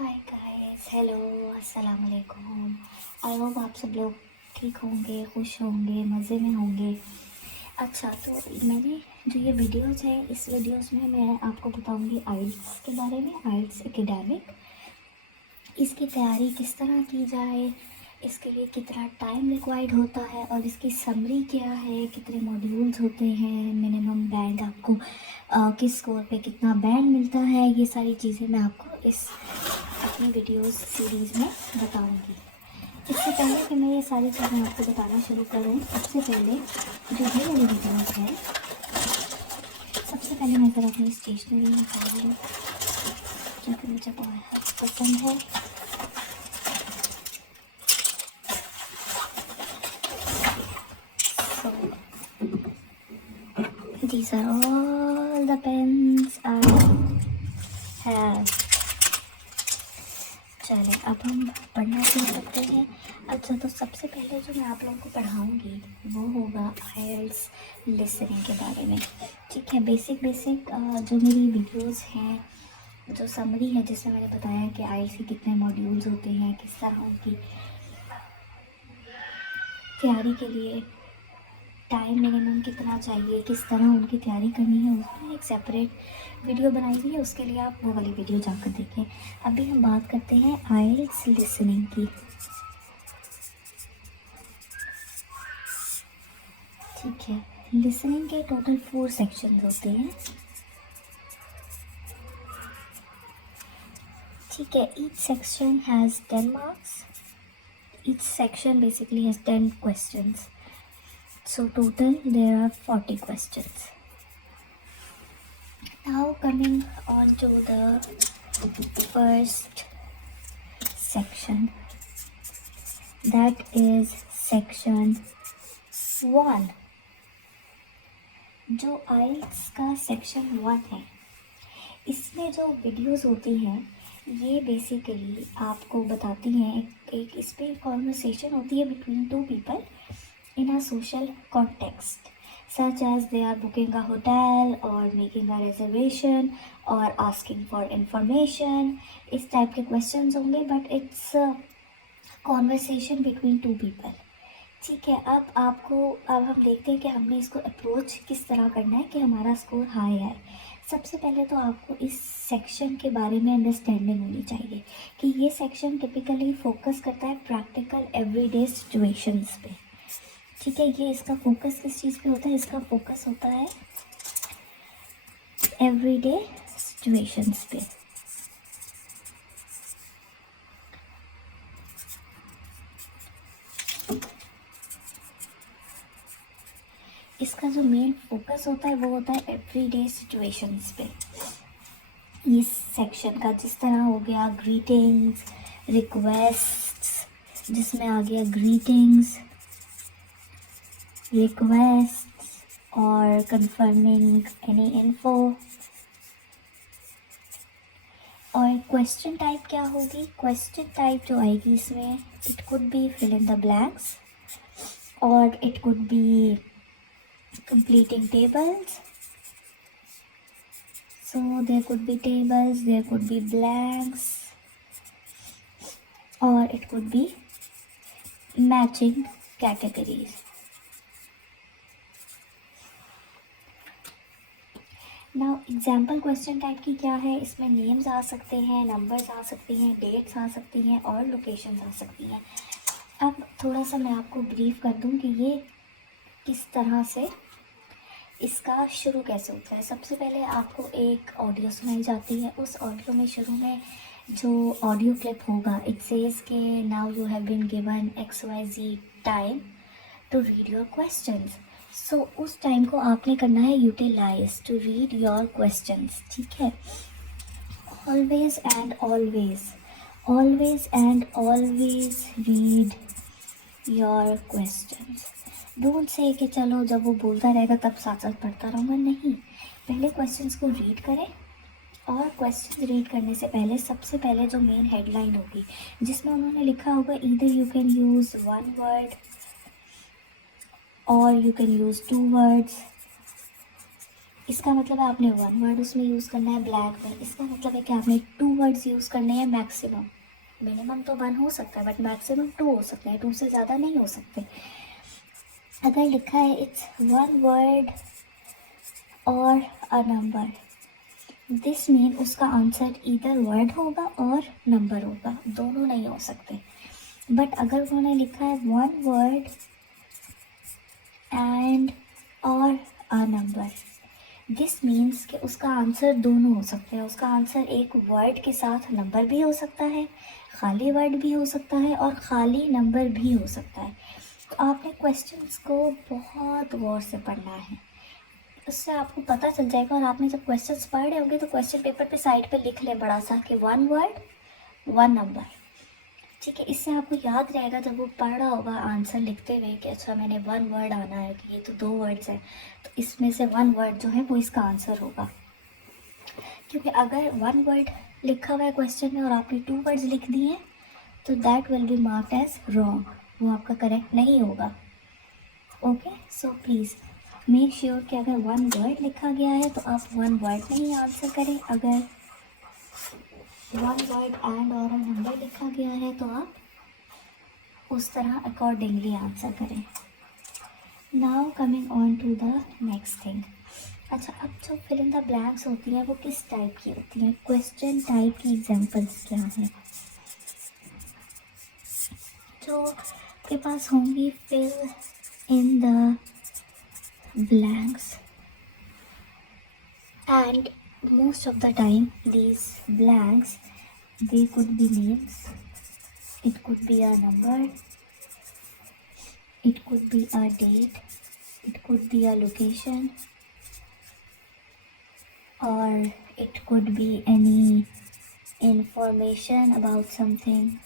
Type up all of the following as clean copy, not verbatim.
Hi guys, hello, अस्सलाम वालेकुम। I hope आप सब लोग ठीक होंगे, खुश होंगे, मज़े में होंगे। अच्छा, तो मैंने जो ये वीडियोस है, इस वीडियोस में मैं आपको बताऊंगी आइल्स के बारे में, आइल्स एकेडमिक। इसकी तैयारी किस तरह की जाए, इसके लिए कितना टाइम रिक्वायर्ड होता है और इसकी समरी क्या है, कितने मॉड्यूल्स होते हैं, मिनिमम बैंड आपको किस स्कोर पे कितना बैंड मिलता है, ये सारी चीज़ें मैं आपको इस अपनी वीडियोस सीरीज़ में बताऊंगी। इससे पहले कि मैं ये सारी चीज़ें आपको बताना शुरू करूँ, सबसे पहले जो ये वाली वीडियोस है, सबसे पहले मैं ज़रा अपनी स्टेशनरी निकाल लूँ जो कि मुझे बहुत पसंद है। So these are all the pens I have. चलिए अब हम पढ़ना शुरू करते हैं। अच्छा, तो सबसे पहले जो मैं आप लोगों को पढ़ाऊँगी वो होगा आइल्स लिसनिंग के बारे में। ठीक है, बेसिक जो मेरी वीडियोस हैं, जो समरी है जिसमें मैंने बताया कि आइल्स के कितने मॉड्यूल्स होते हैं, किस तरह उनकी तैयारी के लिए टाइम मिनिमम कितना चाहिए, किस तरह उनकी तैयारी करनी है, उसमें एक सेपरेट वीडियो बनाई हुई है। उसके लिए आप वो वाली वीडियो जाकर देखें। अभी हम बात करते हैं आइल्स लिसनिंग की। ठीक है, लिसनिंग के टोटल 4 सेक्शन होते हैं। ठीक है, each section has 10 marks. Each section basically has 10 questions, so total there are 40 questions. Now coming on to the first section, that is section 1। जो आइल्स का सेक्शन 1 है, इसमें जो वीडियोस होती हैं ये बेसिकली आपको बताती हैं, एक इस पर कॉन्वर्सेशन होती है between 2 people in a social context, such as they are booking a hotel or making a reservation or asking for information। इस टाइप के क्वेश्चंस होंगे, but it's conversation between 2 people. ठीक है, अब हम देखते हैं कि हमने इसको अप्रोच किस तरह करना है कि हमारा स्कोर हाई आए। सबसे पहले तो आपको इस सेक्शन के बारे में अंडरस्टैंडिंग होनी चाहिए कि ये सेक्शन टिपिकली फोकस करता है प्रैक्टिकल एवरीडे सिचुएशंस पे। ठीक है, ये इसका फोकस किस चीज़ पे होता है? इसका फोकस होता है एवरीडे सिचुएशंस पे। इसका जो मेन फोकस होता है वो होता है एवरीडे सिचुएशंस पे। इस सेक्शन का जिस तरह हो गया ग्रीटिंग्स, रिक्वेस्ट्स, जिसमें आ गया ग्रीटिंग्स, रिक्वेस्ट्स और कंफर्मिंग एनी इन्फो। और क्वेश्चन टाइप क्या होगी? क्वेश्चन टाइप जो आएगी इसमें, it could be fill in the blanks और it could be completing tables। So there could be tables, there could be blanks, or it could be matching categories। Now example question type की क्या है? इसमें names आ सकते हैं, numbers आ सकती हैं, dates आ सकती हैं और लोकेशंस आ सकती हैं। अब थोड़ा सा मैं आपको ब्रीफ कर दूं कि ये किस तरह से इसका शुरू कैसे होता है। सबसे पहले आपको एक ऑडियो सुनाई जाती है। उस ऑडियो में शुरू में जो ऑडियो क्लिप होगा, इट सेज के now you have been given XYZ time to read your questions. So उस टाइम को आपने करना है utilize to read your questions. ठीक है, always and always, always and always read your questions. Don't say कि चलो जब वो बोलता रहेगा तब साथ साथ पढ़ता रहूँगा। नहीं, पहले क्वेश्चंस को रीड करें और क्वेश्चन रीड करने से पहले सबसे पहले जो मेन हेडलाइन होगी जिसमें उन्होंने लिखा होगा either you can use 1 word और यू कैन यूज़ 2 वर्ड्स। इसका मतलब है आपने 1 वर्ड उसमें यूज़ करना है ब्लैक में। इसका मतलब है कि आपने 2 वर्ड्स यूज़ करने हैं मैक्सिमम। मिनिमम तो 1 हो सकता है बट मैक्सिमम 2 हो सकते हैं, 2 से ज़्यादा नहीं हो सकते। अगर लिखा है इट्स 1 वर्ड और अ नंबर, दिस मीन उसका आंसर इधर वर्ड होगा और नंबर होगा, दोनों नहीं हो सकते। बट अगर उन्होंने लिखा है 1 वर्ड एंड और अ नंबर, दिस मीन्स कि उसका आंसर दोनों हो सकते हैं। उसका आंसर एक वर्ड के साथ नंबर भी हो सकता है, खाली वर्ड भी हो सकता है और खाली नंबर भी हो सकता है। तो आपने क्वेश्चंस को बहुत गौर से पढ़ना है, उससे आपको पता चल जाएगा। और आपने जब क्वेश्चंस पढ़ रहे होंगे तो क्वेश्चन पेपर पे साइड पे लिख लें बड़ा सा कि 1 वर्ड 1 नंबर, ठीक है। इससे आपको याद रहेगा जब वो पढ़ रहा होगा आंसर लिखते हुए कि अच्छा मैंने 1 वर्ड आना है, कि ये तो 2 वर्ड्स हैं, तो इसमें से 1 वर्ड जो है वो इसका आंसर होगा। क्योंकि अगर 1 वर्ड लिखा हुआ है क्वेश्चन में और आपने 2 वर्ड्स लिख दिए तो that will be marked as wrong, वो आपका करेक्ट नहीं होगा। Okay, so please make sure कि अगर 1 वर्ड लिखा गया है तो आप 1 वर्ड में ही आंसर करें। अगर 1 वर्ड एंड और a नंबर लिखा गया है तो आप उस तरह अकॉर्डिंगली आंसर करें। Now coming on to the next thing. अच्छा, अब जो फिल इन द ब्लैंक्स होती हैं वो किस टाइप की होती हैं, क्वेश्चन टाइप की एग्जांपल्स क्या हैं जो आपके पास होंगी fill in the blanks. And most of the time these blanks, they could be names, it could be a number, it could be a date, it could be a location, or it could be any information about something.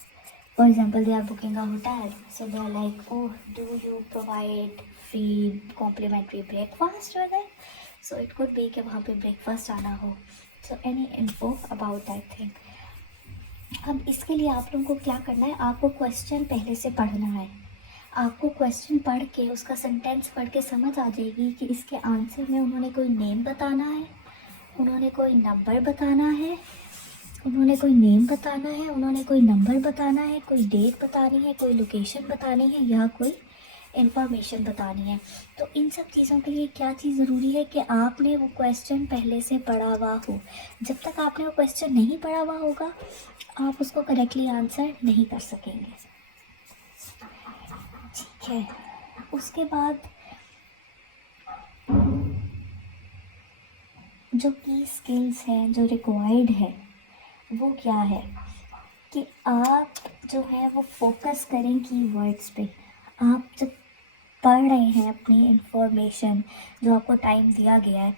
For example, they are booking a hotel, so they are like, oh, do you provide free complimentary breakfast with it? So it could be कि वहाँ पे breakfast आना हो, so any info about that thing. अब इसके लिए आप लोगों को क्या करना है, आपको क्वेश्चन पहले से पढ़ना है। आपको क्वेश्चन पढ़ के उसका सेंटेंस पढ़ के समझ आ जाएगी कि इसके आंसर में उन्होंने कोई नेम बताना है, उन्होंने कोई नंबर बताना है, उन्होंने कोई नेम बताना है, उन्होंने कोई नंबर बताना है, कोई डेट बतानी है, कोई लोकेशन बतानी है या कोई इंफॉर्मेशन बतानी है। तो इन सब चीज़ों के लिए क्या चीज़ ज़रूरी है कि आपने वो क्वेश्चन पहले से पढ़ा हुआ हो। जब तक आपने वो क्वेश्चन नहीं पढ़ा हुआ होगा आप उसको करेक्टली आंसर नहीं कर सकेंगे, ठीक है। उसके बाद जो की स्किल्स हैं जो रिक्वायर्ड है वो क्या है कि आप जो है वो फोकस करें कीवर्ड्स पे। आप जब पढ़ रहे हैं अपनी इंफॉर्मेशन जो आपको टाइम दिया गया है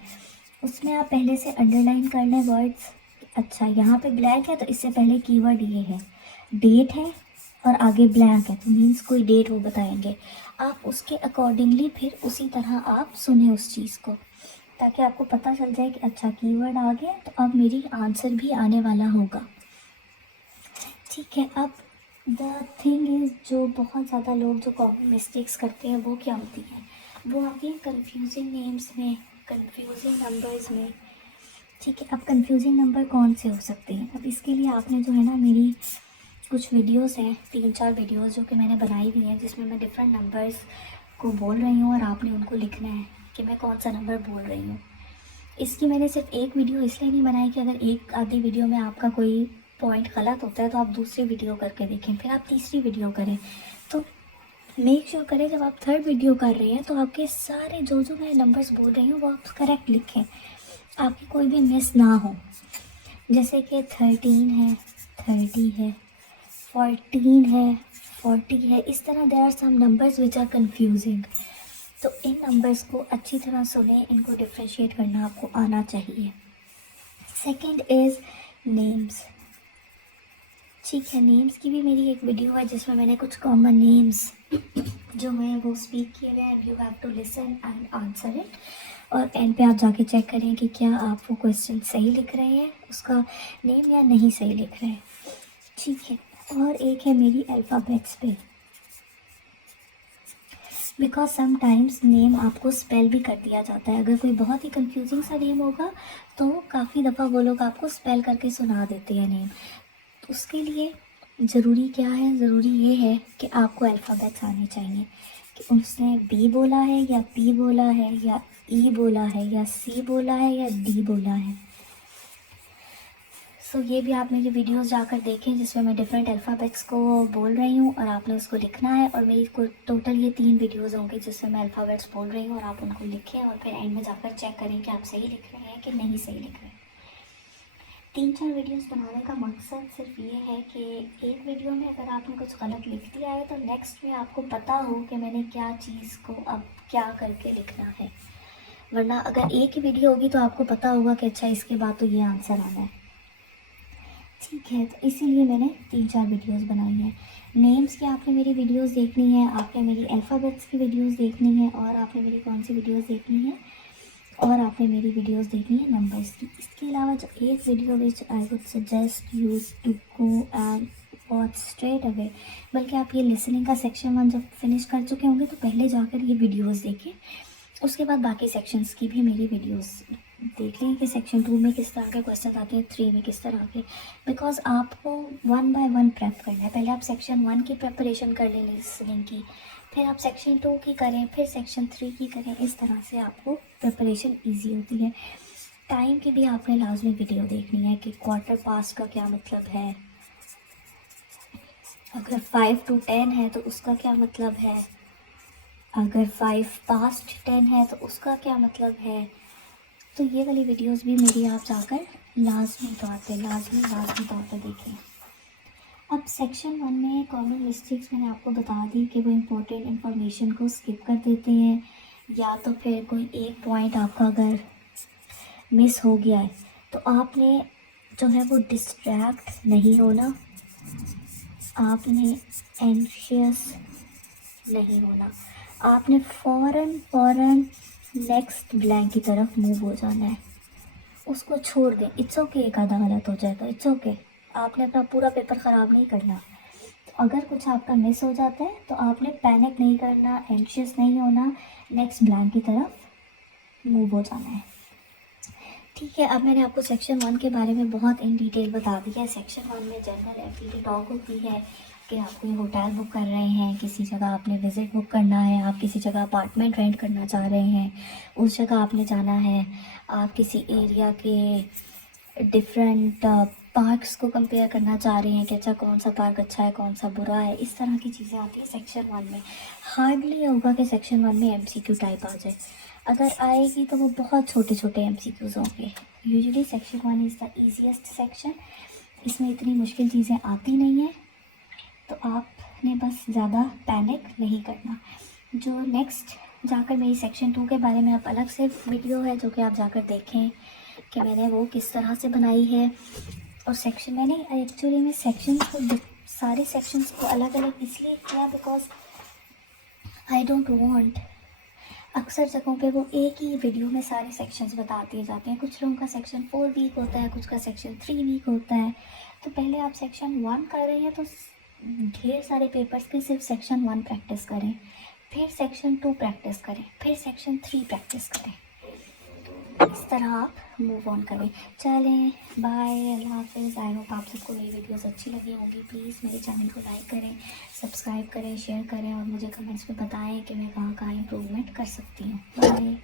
उसमें आप पहले से अंडरलाइन कर लें वर्ड्स। अच्छा, यहाँ पे ब्लैंक है तो इससे पहले कीवर्ड ये है, डेट है और आगे ब्लैंक है तो मीन्स कोई डेट वो बताएंगे। आप उसके अकॉर्डिंगली फिर उसी तरह आप सुने उस चीज़ को, ताकि आपको पता चल जाए कि अच्छा कीवर्ड आ गया तो अब मेरी आंसर भी आने वाला होगा, ठीक है। अब द थिंग इज़, जो बहुत ज़्यादा लोग जो कॉमन मिस्टेक्स करते हैं वो क्या होती हैं, वो आती हैं कंफ्यूजिंग नेम्स में, कंफ्यूजिंग नंबर्स में, ठीक है। अब कंफ्यूजिंग नंबर कौन से हो सकते हैं, अब इसके लिए आपने जो है ना मेरी कुछ वीडियोस हैं, 3-4 वीडियोस जो कि मैंने बनाई हुई हैं जिसमें मैं डिफरेंट नंबर्स को बोल रही हूँ और आपने उनको लिखना है कि मैं कौन सा नंबर बोल रही हूँ। इसकी मैंने सिर्फ एक वीडियो इसलिए नहीं बनाई कि अगर एक आधी वीडियो में आपका कोई पॉइंट गलत होता है तो आप दूसरी वीडियो करके देखें, फिर आप तीसरी वीडियो करें। तो मेक श्योर करें जब आप 3rd वीडियो कर रहे हैं तो आपके सारे जो जो मैं नंबर्स बोल रही हूँ वो आप करेक्ट लिखें, आपकी कोई भी मिस ना हो। जैसे कि 13 है, 30 है, 14 है, 40 है, इस तरह there are some numbers which are confusing. तो इन नंबर्स को अच्छी तरह सुने, इनको डिफ्रेंशिएट करना आपको आना चाहिए। सेकंड इज़ नेम्स, ठीक है। नेम्स की भी मेरी एक वीडियो है जिसमें मैंने कुछ कॉमन नेम्स जो हैं वो स्पीक किए हुए हैं, you have to listen and answer it, और एंड पे आप जाके चेक करें कि क्या आप वो क्वेश्चन सही लिख रहे हैं उसका नेम या नहीं सही लिख रहे हैं, ठीक है। और एक है मेरी अल्फ़ाबेट्स पे, बिकॉज समटाइम्स नेम आपको स्पेल भी कर दिया जाता है। अगर कोई बहुत ही कंफ्यूजिंग सा नेम होगा तो काफ़ी दफ़ा वो लोग आपको स्पेल करके सुना देते हैं नेम। तो उसके लिए ज़रूरी क्या है, ज़रूरी ये है कि आपको अल्फ़ाबेट्स आने चाहिए कि उसने बी बोला है या पी बोला है या ई बोला है या सी बोला है या डी बोला है। सो ये भी आप मेरी वीडियोस जाकर देखें जिसमें मैं डिफरेंट अल्फ़ाबेट्स को बोल रही हूँ और आपने उसको लिखना है। और मेरी को टोटल ये 3 वीडियोस होंगी जिसमें मैं अल्फ़ाबेट्स बोल रही हूँ और आप उनको लिखें और फिर एंड में जाकर चेक करें कि आप सही लिख रहे हैं कि नहीं सही लिख रहे हैं। 3-4 वीडियोस बनाने का मकसद सिर्फ ये है कि एक वीडियो में अगर आपने कुछ गलत लिख दिया है तो नेक्स्ट में आपको पता हो कि मैंने क्या चीज़ को अब क्या करके लिखना है। वरना अगर एक ही वीडियो होगी तो आपको पता होगा कि अच्छा इसके बाद तो ये आंसर आना है। ठीक है, तो इसीलिए मैंने 3-4 वीडियोस बनाई हैं। नेम्स की आपने मेरी वीडियोस देखनी है, आपने मेरी अल्फ़ाबेट्स की वीडियोस देखनी है और आपने मेरी कौन सी वीडियोस देखनी है, और आपने मेरी वीडियोस देखनी है नंबर्स की। इसके अलावा जो एक video which I would suggest you to go and watch straight away, बल्कि आप ये लिसनिंग का सेक्शन 1 जब फिनिश कर चुके होंगे तो पहले जाकर ये वीडियोस देखें। उसके बाद बाकी सेक्शंस की भी मेरी वीडियोस देख लें कि सेक्शन 2 में किस तरह के क्वेश्चन आते हैं, 3 में किस तरह के। बिकॉज आपको 1 बाय 1 प्रेप करना है। पहले आप सेक्शन 1 की प्रेपरेशन कर लें लिसनिंग की, फिर आप सेक्शन 2 की करें, फिर सेक्शन 3 की करें। इस तरह से आपको प्रिपरेशन ईजी होती है। टाइम की भी आपने लाजमी वीडियो देखनी है कि क्वार्टर पास्ट का क्या मतलब है, अगर 5 to 10 है तो उसका क्या मतलब है, अगर 5 past 10 है तो उसका क्या मतलब है। तो ये वाली वीडियोस भी मेरी आप जाकर लाजमी तौर पे देखें। अब सेक्शन 1 में कॉमन मिस्टेक्स मैंने आपको बता दी कि वो इम्पोर्टेंट इन्फॉर्मेशन को स्किप कर देते हैं, या तो फिर कोई एक पॉइंट आपका अगर मिस हो गया है तो आपने जो है वो डिस्ट्रैक्ट नहीं होना, आपने एंशियस नहीं होना, आपने फ़ौरन नेक्स्ट ब्लैंक की तरफ मूव हो जाना है। उसको छोड़ दें, इट्स ओके एक आधा गलत हो जाए तो इट्स ओके, आपने अपना पूरा पेपर ख़राब नहीं करना। तो अगर कुछ आपका मिस हो जाता है तो आपने पैनिक नहीं करना, एंशियस नहीं होना, नेक्स्ट ब्लैंक की तरफ मूव हो जाना है। ठीक है, अब मैंने आपको सेक्शन 1 के बारे में बहुत इन डिटेल बता दिया है। सेक्शन 1 में जनरल एबिलिटी टॉक होती है कि आप कोई होटल बुक कर रहे हैं, किसी जगह आपने विज़िट बुक करना है, आप किसी जगह अपार्टमेंट रेंट करना चाह रहे हैं, उस जगह आपने जाना है, आप किसी एरिया के डिफरेंट पार्क्स को कंपेयर करना चाह रहे हैं कि अच्छा कौन सा पार्क अच्छा है, कौन सा बुरा है। इस तरह की चीज़ें आती हैं सेक्शन 1 में। हार्डली होगा कि सेक्शन 1 में MCQ टाइप आ जाए, अगर आएगी तो वो बहुत छोटे छोटे MCQs होंगे। Usually section 1 is the easiest section, इसमें इतनी मुश्किल चीज़ें आती नहीं हैं, तो आपने बस ज़्यादा पैनिक नहीं करना। जो नेक्स्ट जाकर मेरी सेक्शन 2 के बारे में आप अलग से वीडियो है जो कि आप जाकर देखें कि मैंने वो किस तरह से बनाई है। और सेक्शन मैंने एक्चुअली में सेक्शंस को, सारे सेक्शंस को अलग अलग इसलिए किया बिकॉज आई डोंट वांट, अक्सर जगहों पे वो एक ही वीडियो में सारे सेक्शंस बता दिए जाते हैं। कुछ लोगों का सेक्शन 4 वीक होता है, कुछ का सेक्शन 3 वीक होता है। तो पहले आप सेक्शन 1 कर रहे हैं तो ढेर सारे पेपर्स के सिर्फ सेक्शन 1 प्रैक्टिस करें, फिर सेक्शन 2 प्रैक्टिस करें, फिर सेक्शन 3 प्रैक्टिस करें। इस तरह आप मूव ऑन करें। चलें, बाय, अल्लाह हाफिज़। आई होप आप सबको मेरी वीडियोस अच्छी लगी होंगी। प्लीज़ मेरे चैनल को लाइक करें, सब्सक्राइब करें, शेयर करें और मुझे कमेंट्स में बताएं कि मैं कहाँ कहाँ इम्प्रूवमेंट कर सकती हूँ। बाय।